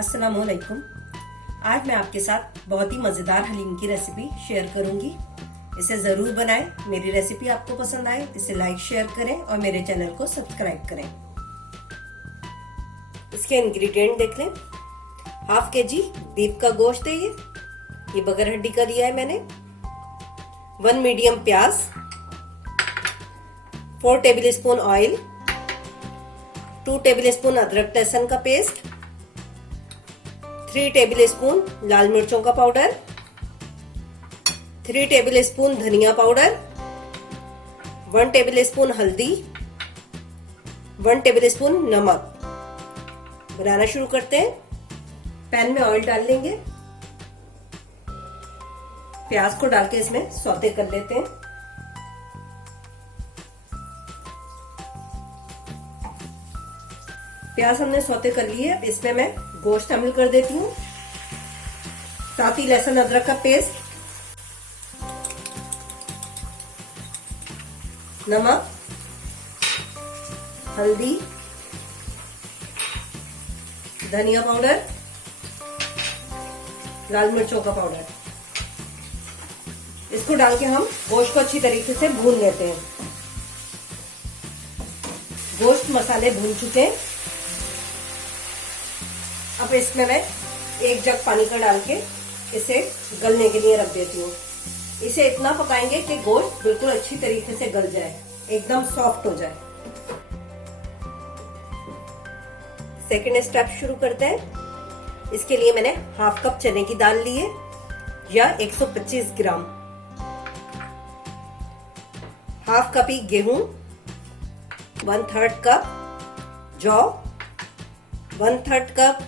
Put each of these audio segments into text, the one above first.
अस्सलामुअलैकुम। आज मैं आपके साथ बहुत ही मज़ेदार हलीम की रेसिपी शेयर करूंगी। इसे ज़रूर बनाएं। मेरी रेसिपी आपको पसंद आए इसे लाइक शेयर करें और मेरे चैनल को सब्सक्राइब करें। इसके इंग्रेडिएंट देख लें। हाफ केजी बीफ का गोश्त है, ये बगैर हड्डी का लिया है मैंने। 1 मीडियम प्याज, 4 table spoon oil, 2 table spoon अदरक लहसुन का पेस्ट, 3 टेबल स्पून लाल मिर्चों का पाउडर, 3 टेबल स्पून धनिया पाउडर, 1 टेबल स्पून हल्दी, 1 टेबल स्पून नमक। बनाना शुरू करते हैं। पैन में ऑयल डाल लेंगे। प्याज को डाल के इसमें सौते कर लेते हैं। प्याज हमने सौते कर लिए। अब इसमें मैं गोश्त शामिल कर देती हूँ, साथ ही लहसुन अदरक का पेस्ट, नमक, हल्दी, धनिया पाउडर, लाल मिर्चों का पाउडर। इसको डाल के हम गोश्त को अच्छी तरीके से भून लेते हैं। गोश्त मसाले भून चुके हैं। अब इसमें मैं 1 जग पानी का डाल के इसे गलने के लिए रख देती हूँ। इसे इतना पकाएंगे कि गोश्त बिल्कुल अच्छी तरीके से गल जाए, एकदम सॉफ्ट हो जाए। सेकेंड स्टेप शुरू करते हैं। इसके लिए मैंने हाफ कप चने की दाल ली है या 125 ग्राम, हाफ कप ही गेहूं, 1/3 कप जौ, 1/3 कप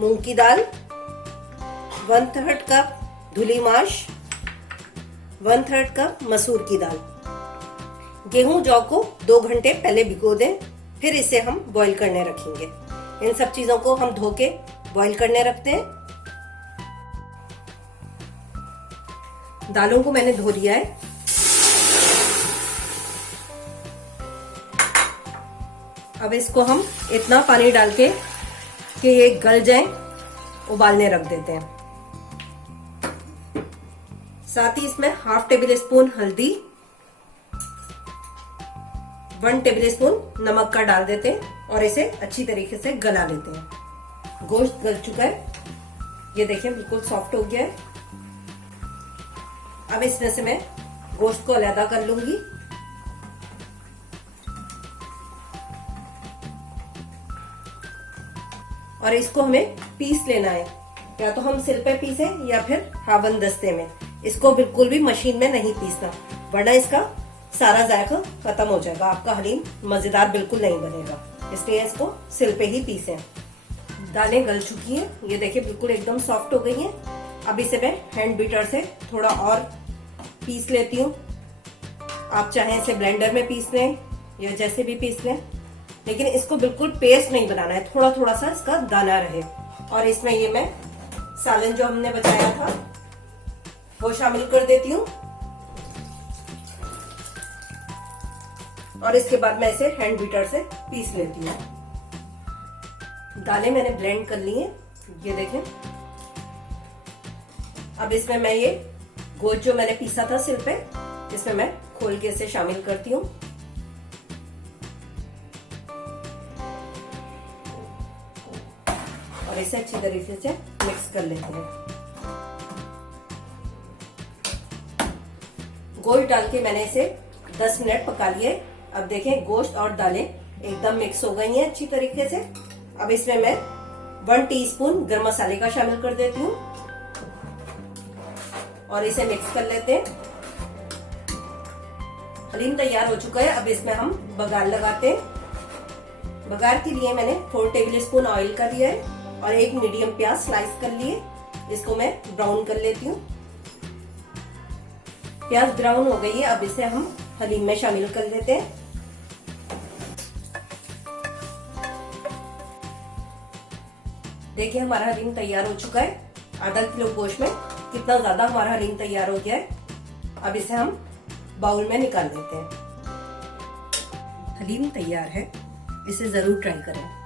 मूंग की दाल, 1/3 कप धुली माश, 1/3 कप मसूर की दाल। गेहूं जौ को 2 घंटे पहले भिगो दें, फिर इसे हम बॉईल करने रखेंगे। इन सब चीजों को हम धो के बॉईल करने रखते हैं। दालों को मैंने धो लिया है। अब इसको हम इतना पानी डाल के कि ये गल जाए उबालने रख देते हैं। साथ ही इसमें हाफ टेबल स्पून हल्दी, 1 टेबल स्पून नमक का डाल देते हैं और इसे अच्छी तरीके से गला लेते हैं। गोश्त गल चुका है, ये देखिए बिल्कुल सॉफ्ट हो गया है। अब इसमें से मैं गोश्त को अलग कर लूंगी। और इसको हमें पीस लेना है, या तो हम सिल पे पीसे या फिर हावन दस्ते में। इसको बिल्कुल भी मशीन में नहीं पीसना, वरना इसका सारा जायका खत्म हो जाएगा, आपका हलीम मजेदार बिल्कुल नहीं बनेगा। इसलिए इसको सिल पे ही पीसें। दालें गल चुकी हैं, ये देखिए बिल्कुल एकदम सॉफ्ट हो गई हैं। अब इसे मैं हैंड बीटर से थोड़ा और पीस लेती हूँ। आप चाहें इसे ब्लेंडर में पीस लें या जैसे भी पीस लें, लेकिन इसको बिल्कुल पेस्ट नहीं बनाना है, थोड़ा थोड़ा सा इसका दाना रहे। और इसमें ये मैं सालन जो हमने बचाया था वो शामिल कर देती हूँ। और इसके बाद मैं इसे हैंड बीटर से पीस लेती हूँ। दालें मैंने ब्लेंड कर ली हैं, ये देखें। अब इसमें मैं ये गोश्त जो मैंने पीसा था सिल पे, इसमें मैं खोल के इसे शामिल करती हूँ। और इसे अच्छी तरीके से मिक्स कर लेते हैं। गोश्त डाल के मैंने इसे 10 मिनट पका लिए। अब देखें गोश्त और दालें एकदम मिक्स हो गई हैं अच्छी तरीके से। अब इसमें मैं 1 टीस्पून गरम मसाले का शामिल कर देती हूँ और इसे मिक्स कर लेते हैं। हलीम तैयार हो चुका है। अब इसमें हम बघार लगाते हैं। बघार के लिए मैंने 4 टेबल स्पून ऑयल का लिया है और 1 मीडियम प्याज स्लाइस कर लिए। इसको मैं ब्राउन कर लेती हूँ। प्याज ब्राउन हो गई है। अब इसे हम हलीम में शामिल कर लेते हैं। देखिए हमारा हलीम तैयार हो चुका है। आधा किलो गोश्त में कितना ज्यादा हमारा हलीम तैयार हो गया है। अब इसे हम बाउल में निकाल लेते हैं। हलीम तैयार है, इसे जरूर ट्राई करें।